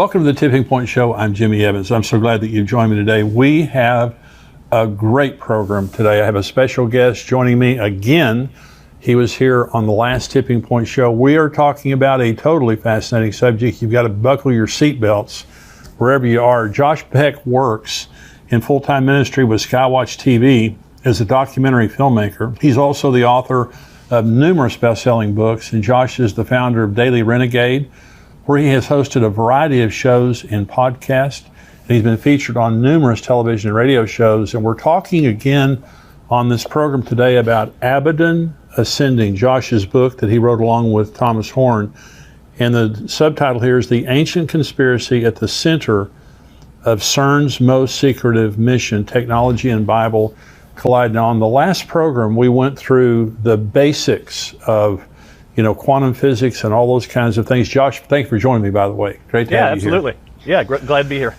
Welcome to the Tipping Point Show. I'm Jimmy Evans. I'm so glad that you've joined me today. We have a great program today. I have a special guest joining me again. He was here on the last Tipping Point Show. We are talking about a totally fascinating subject. You've got to buckle your seatbelts wherever you are. Josh Peck works in full-time ministry with Skywatch TV as a documentary filmmaker. He's also the author of numerous best-selling books, and Josh is the founder of Daily Renegade, where he has hosted a variety of shows and podcasts, and he's been featured on numerous television and radio shows. And we're talking again on this program today about Abaddon Ascending, Josh's book that he wrote along with Thomas Horn. And the subtitle here is The Ancient Conspiracy at the Center of CERN's Most Secretive Mission, Technology and Bible Collide. Now, on the last program, we went through the basics of quantum physics and all those kinds of things. Josh, thank you for joining me, by the way. Great to have you here. Absolutely. Yeah, glad to be here.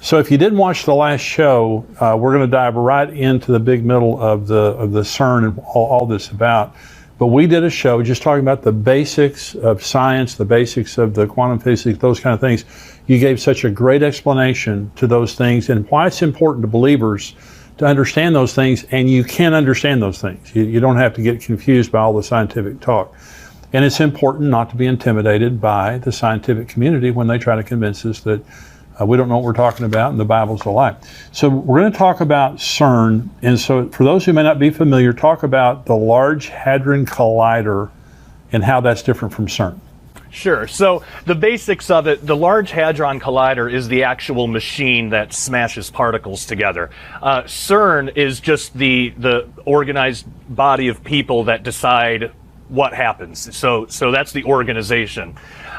So if you didn't watch the last show, we're going to dive right into the big middle of the CERN and all this about. But we did a show just talking about the basics of science, the basics of the quantum physics, those kind of things. You gave such a great explanation to those things and why it's important to believers to understand those things, and you can understand those things. You don't have to get confused by all the scientific talk. And it's important not to be intimidated by the scientific community when they try to convince us that we don't know what we're talking about and the Bible's a lie. So we're going to talk about CERN. And so for those who may not be familiar, talk about the Large Hadron Collider and how that's different from CERN. Sure. So the basics of it, the Large Hadron Collider is the actual machine that smashes particles together. CERN is just the organized body of people that decide what happens. So that's the organization.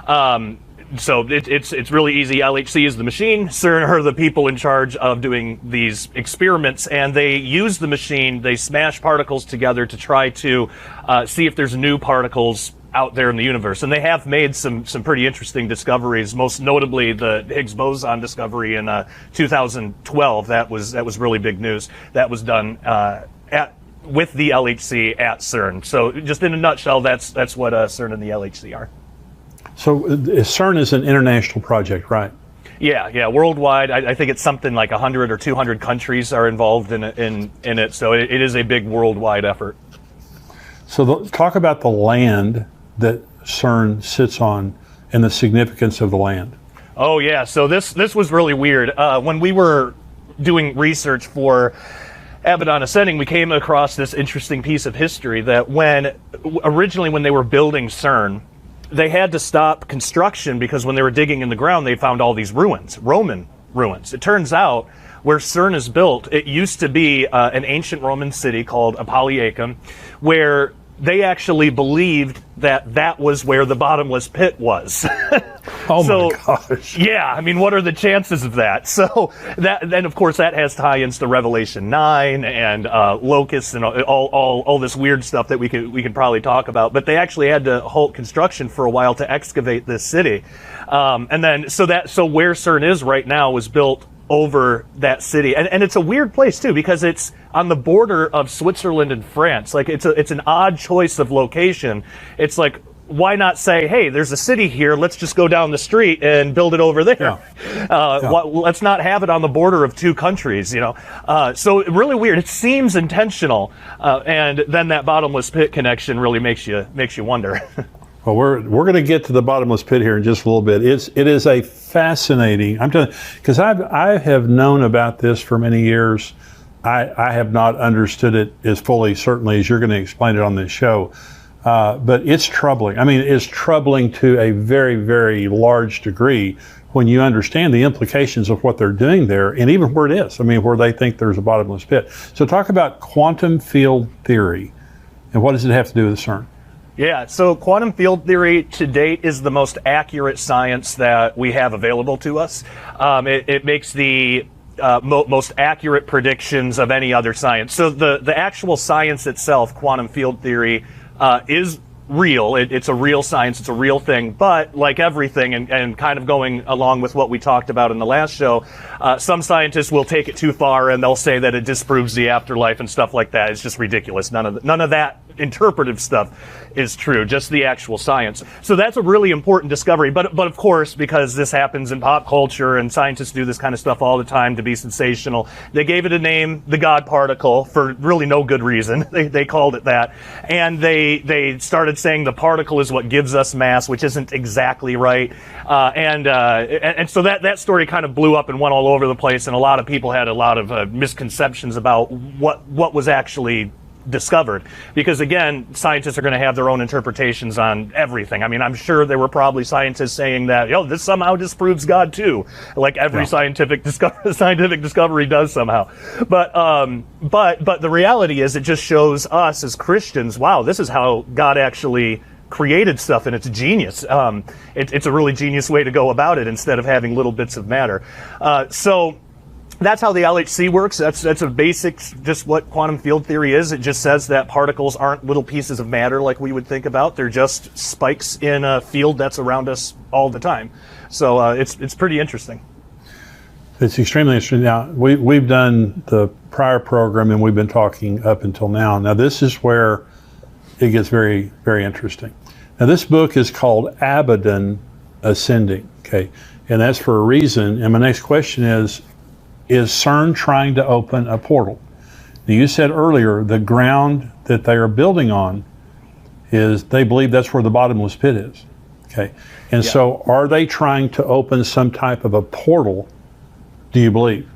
So it's really easy. LHC is the machine. CERN are the people in charge of doing these experiments, and they use the machine. They smash particles together to try to see if there's new particles out there in the universe. And they have made some pretty interesting discoveries, most notably the Higgs boson discovery in 2012. That was really big news. That was done with the LHC at CERN. So just in a nutshell, that's what CERN and the LHC are. So CERN is an international project, right? Yeah, worldwide. I think it's something like 100 or 200 countries are involved in it. So it is a big worldwide effort. So talk about the land that CERN sits on and the significance of the land. Oh yeah, so this was really weird. When we were doing research for Abaddon Ascending, we came across this interesting piece of history that originally when they were building CERN, they had to stop construction because when they were digging in the ground, they found all these ruins, Roman ruins. It turns out where CERN is built, it used to be an ancient Roman city called Apolliacum, where they actually believed that was where the bottomless pit was. Oh my gosh. Yeah, I mean, what are the chances of that? So then of course that has tie-ins to Revelation 9 and locusts and all this weird stuff that we could probably talk about. But they actually had to halt construction for a while to excavate this city. And then so where CERN is right now was built over that city, and it's a weird place too because it's on the border of Switzerland and France. Like it's an odd choice of location. It's like, why not say, hey, there's a city here, let's just go down the street and build it over there. Let's not have it on the border of two countries, So really weird. It seems intentional, and then that bottomless pit connection really makes you wonder. Well, we're going to get to the bottomless pit here in just a little bit. It is a fascinating. I'm telling you, because I have known about this for many years. I have not understood it as fully, certainly, as you're going to explain it on this show. But it's troubling. I mean, it's troubling to a very, very large degree when you understand the implications of what they're doing there, and even where it is. I mean, where they think there's a bottomless pit. So talk about quantum field theory, and what does it have to do with CERN? Yeah, so quantum field theory to date is the most accurate science that we have available to us. It makes the most accurate predictions of any other science. So the actual science itself, quantum field theory, is real. It's a real science. It's a real thing. But like everything, and kind of going along with what we talked about in the last show, some scientists will take it too far and they'll say that it disproves the afterlife and stuff like that. It's just ridiculous. None of that interpretive stuff is true, just the actual science. So that's a really important discovery. But of course, because this happens in pop culture and scientists do this kind of stuff all the time to be sensational, they gave it a name, the God particle, for really no good reason. They called it that. And they started saying the particle is what gives us mass, which isn't exactly right. And so that story kind of blew up and went all over the place, and a lot of people had a lot of misconceptions about what was actually discovered, because again, scientists are going to have their own interpretations on everything. I mean, I'm sure there were probably scientists saying that, this somehow disproves God too, like every scientific discovery does somehow. But the reality is, it just shows us as Christians, wow, this is how God actually created stuff, and it's genius. It's a really genius way to go about it, instead of having little bits of matter. So that's how the LHC works. That's a basic, just what quantum field theory is. It just says that particles aren't little pieces of matter like we would think about. They're just spikes in a field that's around us all the time. So it's pretty interesting. It's extremely interesting. Now, we've done the prior program, and we've been talking up until now. Now, this is where it gets very, very interesting. Now, this book is called Abaddon Ascending, okay? And that's for a reason. And my next question is CERN trying to open a portal? Now, you said earlier the ground that they are building on is, they believe that's where the bottomless pit is, okay? And so are they trying to open some type of a portal, do you believe?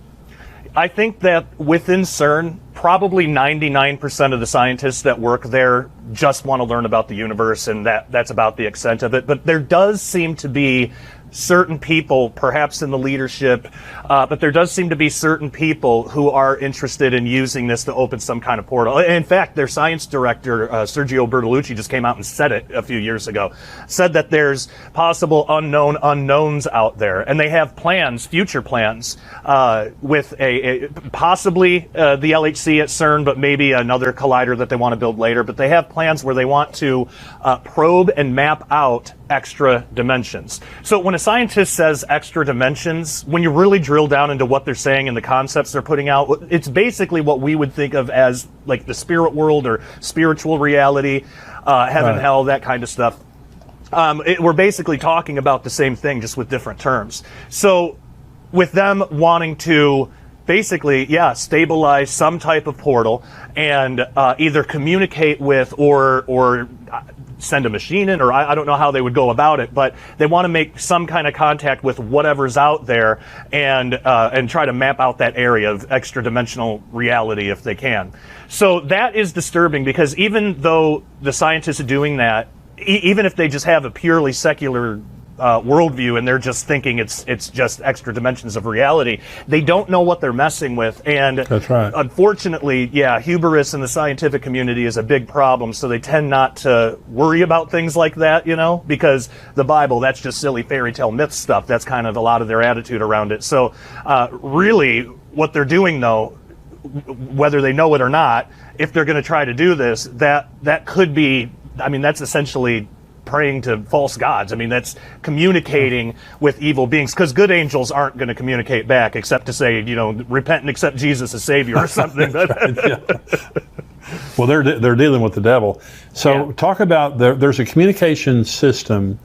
I think that within CERN, probably 99% of the scientists that work there just want to learn about the universe, and that's about the extent of it. But there does seem to be certain people, perhaps in the leadership, but there does seem to be certain people who are interested in using this to open some kind of portal. In fact, their science director, Sergio Bertolucci, just came out and said it a few years ago, said that there's possible unknown unknowns out there, and they have plans, future plans, with possibly the LHC at CERN, but maybe another collider that they want to build later. But they have plans where they want to probe and map out extra dimensions. So when a scientist says extra dimensions, when you really drill down into what they're saying and the concepts they're putting out, it's basically what we would think of as like the spirit world or spiritual reality, heaven, hell, that kind of stuff. We're basically talking about the same thing, just with different terms. So with them wanting to basically, stabilize some type of portal and either communicate with or send a machine in, or I don't know how they would go about it, but they want to make some kind of contact with whatever's out there and try to map out that area of extra dimensional reality if they can. So that is disturbing, because even though the scientists are doing that, even if they just have a purely secular worldview and they're just thinking it's just extra dimensions of reality, they don't know what they're messing with. And that's right. Unfortunately, hubris in the scientific community is a big problem, so they tend not to worry about things like that, because the Bible, that's just silly fairy tale myth stuff. That's kind of a lot of their attitude around it. So really what they're doing, though, whether they know it or not, if they're going to try to do this, that could be, that's essentially praying to false gods. That's communicating with evil beings, because good angels aren't going to communicate back except to say, repent and accept Jesus as Savior or something. Well, they're dealing with the devil. So talk about, there's a communication system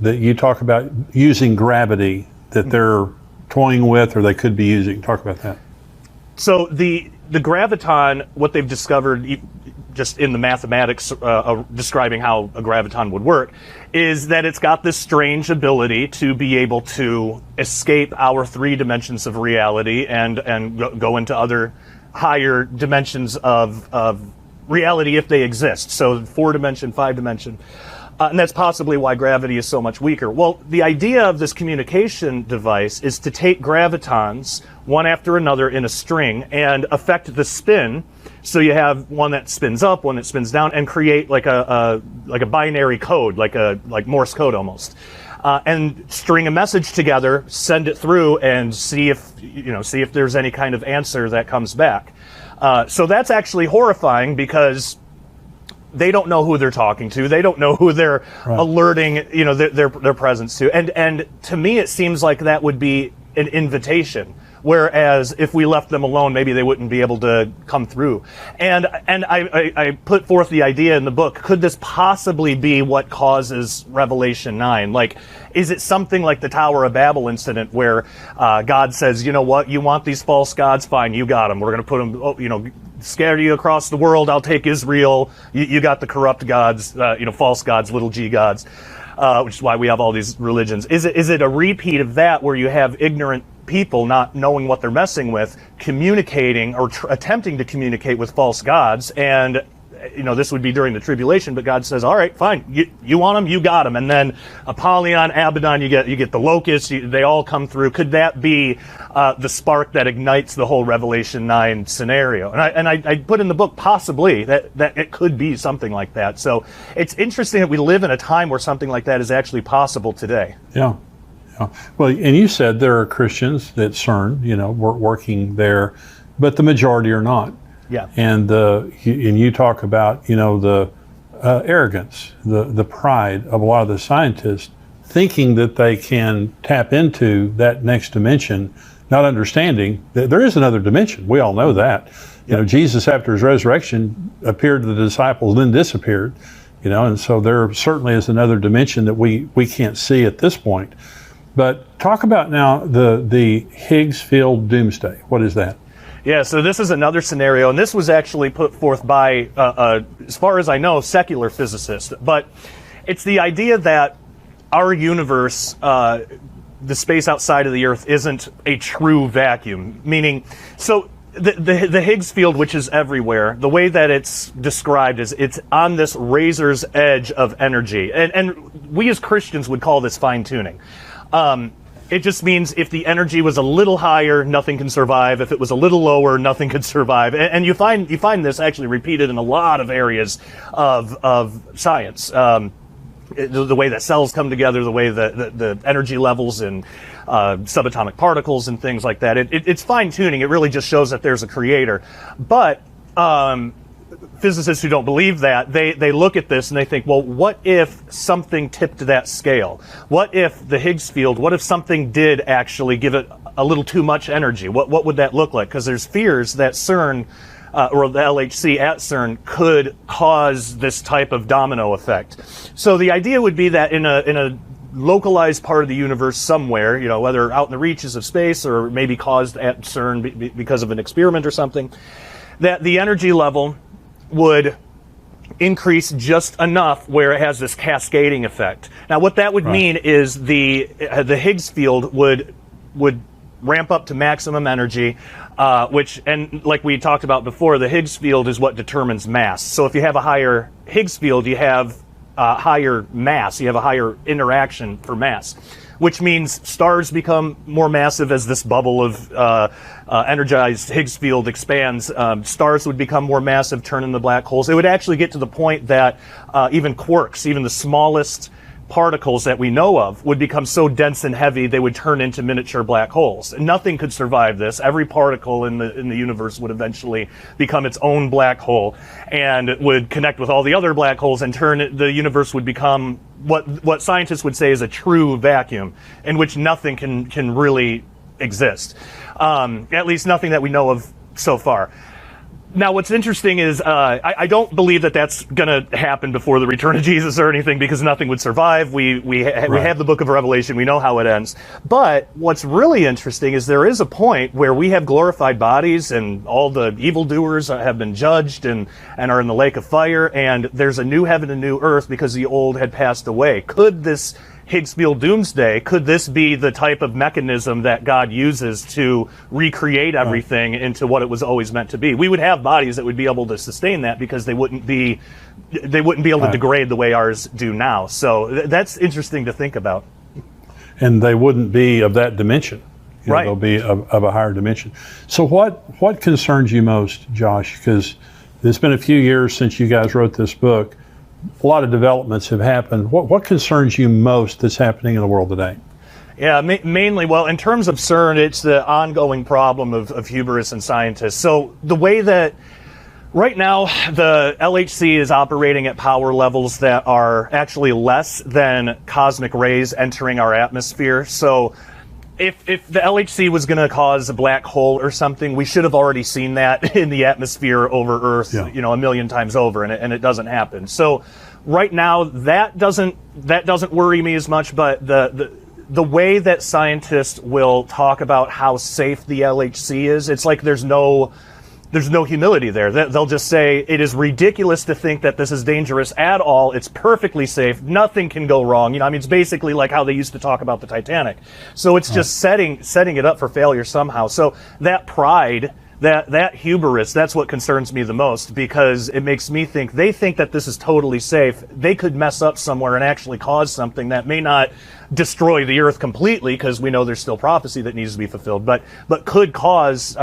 that you talk about using gravity that they're toying with, or they could be using. Talk about that. So the graviton, what they've discovered just in the mathematics describing how a graviton would work, is that it's got this strange ability to be able to escape our 3 dimensions of reality and go into other higher dimensions of reality if they exist. So 4-dimension, 5-dimension. And that's possibly why gravity is so much weaker. Well, the idea of this communication device is to take gravitons, one after another in a string, and affect the spin. So you have one that spins up, one that spins down, and create like a binary code, like Morse code almost. And string a message together, send it through, and see if there's any kind of answer that comes back. So that's actually horrifying, because they don't know who they're talking to. They don't know who they're alerting, their presence to. And to me, it seems like that would be an invitation. whereas if we left them alone, maybe they wouldn't be able to come through. And I put forth the idea in the book, could this possibly be what causes Revelation 9? Like, is it something like the Tower of Babel incident where God says, you know what, you want these false gods? Fine, you got them. We're going to put them, scatter you across the world. I'll take Israel. You got the corrupt gods, false gods, little g gods, which is why we have all these religions. Is it a repeat of that where you have ignorant people not knowing what they're messing with, communicating or attempting to communicate with false gods? And this would be during the tribulation, but God says, all right, fine, you want them, you got them. And then Apollyon, Abaddon, you get the locusts, they all come through. Could that be the spark that ignites the whole Revelation 9 scenario? And I put in the book possibly that it could be something like that. So it's interesting that we live in a time where something like that is actually possible today. Yeah. Well, and you said there are Christians at CERN, working there, but the majority are not. Yeah. And you talk about, the arrogance, the pride of a lot of the scientists thinking that they can tap into that next dimension, not understanding that there is another dimension. We all know that. Jesus, after his resurrection, appeared to the disciples, then disappeared, and so there certainly is another dimension that we can't see at this point. But talk about now the Higgs field doomsday. What is that? Yeah, so this is another scenario, and this was actually put forth by, as far as I know, secular physicists. But it's the idea that our universe, the space outside of the Earth, isn't a true vacuum. Meaning, so the Higgs field, which is everywhere, the way that it's described is it's on this razor's edge of energy. And we as Christians would call this fine-tuning. It just means if the energy was a little higher, nothing can survive. If it was a little lower, nothing could survive. And you find this actually repeated in a lot of areas of science. The way that cells come together, the way that the energy levels and subatomic particles and things like that. It's fine-tuning. It really just shows that there's a creator. But physicists who don't believe that, they look at this and they think, well, what if something tipped that scale? What if the Higgs field, what if something did actually give it a little too much energy? What would that look like? Because there's fears that CERN, or the LHC at CERN, could cause this type of domino effect. So the idea would be that in a localized part of the universe somewhere, whether out in the reaches of space or maybe caused at CERN because of an experiment or something, that the energy level would increase just enough where it has this cascading effect. Now, what that would mean is the Higgs field would ramp up to maximum energy, and like we talked about before, the Higgs field is what determines mass. So if you have a higher Higgs field, you have higher mass, you have a higher interaction for mass, which means stars become more massive as this bubble of energized Higgs field expands. Stars would become more massive, turn into black holes. It would actually get to the point that even quarks, even the smallest particles that we know of, would become so dense and heavy they would turn into miniature black holes. Nothing could survive this. Every particle in the universe would eventually become its own black hole and would connect with all the other black holes, and the universe would become what scientists would say is a true vacuum in which nothing can really exist. At least nothing that we know of so far. Now, what's interesting is I don't believe that that's going to happen before the return of Jesus or anything, because nothing would survive. We have the book of Revelation. We know how it ends. But what's really interesting is there is a point where we have glorified bodies and all the evildoers have been judged and are in the lake of fire, and there's a new heaven and new earth because the old had passed away. Could this Higgs field doomsday, could this be the type of mechanism that God uses to recreate everything into what it was always meant to be? We would have bodies that would be able to sustain that because they wouldn't be able to degrade the way ours do now. So that's interesting to think about. And they wouldn't be of that dimension. Right. They'll be of a higher dimension. So what concerns you most, Josh? Because it's been a few years since you guys wrote this book. A lot of developments have happened. What concerns you most that's happening in the world today? Yeah, mainly, well, in terms of CERN, it's the ongoing problem of hubris and scientists. So the way that right now the LHC is operating at power levels that are actually less than cosmic rays entering our atmosphere. So If the LHC was going to cause a black hole or something, we should have already seen that in the atmosphere over Earth, Yeah. a million times over, and it doesn't happen. So right now, that doesn't worry me as much. But the way that scientists will talk about how safe the LHC is, it's like there's no humility there. They'll just say it is ridiculous to think that this is dangerous at all. It's perfectly safe. Nothing can go wrong. It's basically like how they used to talk about the Titanic. So it's just setting it up for failure somehow. So that pride, that hubris, that's what concerns me the most, because it makes me think they think that this is totally safe. They could mess up somewhere and actually cause something that may not destroy the earth completely, because we know there's still prophecy that needs to be fulfilled, but could cause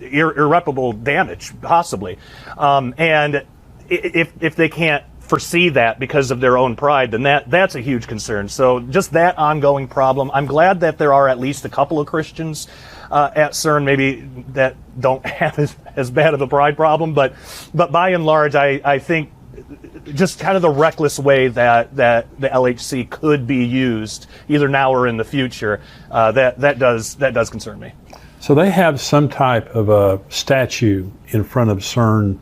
irreparable damage, possibly. And if they can't foresee that because of their own pride, then that's a huge concern. So just that ongoing problem. I'm glad that there are at least a couple of Christians at CERN, maybe that don't have as bad of a pride problem, but by and large, I think just kind of the reckless way that the LHC could be used, either now or in the future, that does concern me. So they have some type of a statue in front of CERN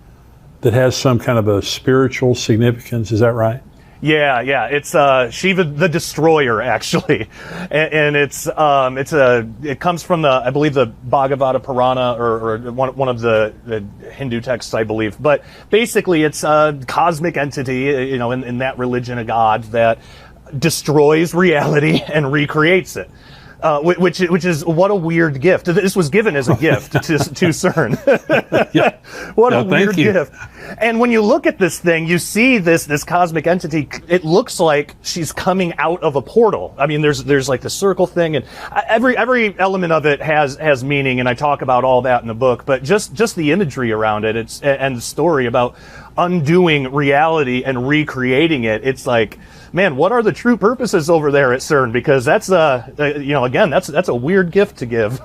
that has some kind of a spiritual significance. Is that right? Yeah, it's Shiva the Destroyer, actually, and it comes from I believe the Bhagavata Purana, or one of the Hindu texts, I believe. But basically, it's a cosmic entity, in that religion, a god that destroys reality and recreates it. Which is what a weird gift. This was given as a gift to CERN. Yeah. What a thank weird you. gift. And when you look at this thing, you see this cosmic entity. It looks like she's coming out of a portal. I mean, there's like the circle thing, and every element of it has meaning, and I talk about all that in the book. But just the imagery around it, and the story about undoing reality and recreating it. It's like, man, what are the true purposes over there at CERN? Because that's again, that's a weird gift to give.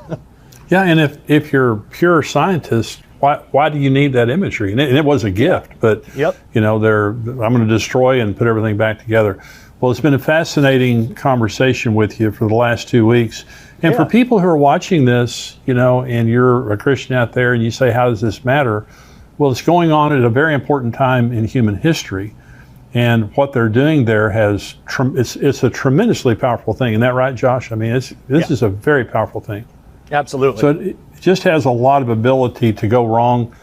Yeah, and if you're pure scientist, why do you need that imagery? And it was a gift, but Yep. I'm going to destroy and put everything back together. Well, it's been a fascinating conversation with you for the last 2 weeks. And Yeah. for people who are watching this, and you're a Christian out there and you say, how does this matter? Well, it's going on at a very important time in human history. And what they're doing there it's a tremendously powerful thing. Isn't that right, Josh? I mean, this is a very powerful thing. Absolutely. So it just has a lot of ability to go wrong.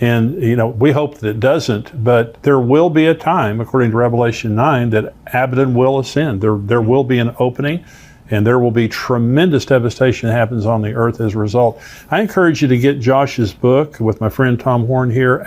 And, we hope that it doesn't. But there will be a time, according to Revelation 9, that Abaddon will ascend. There will be an opening, and there will be tremendous devastation that happens on the earth as a result. I encourage you to get Josh's book with my friend Tom Horn here,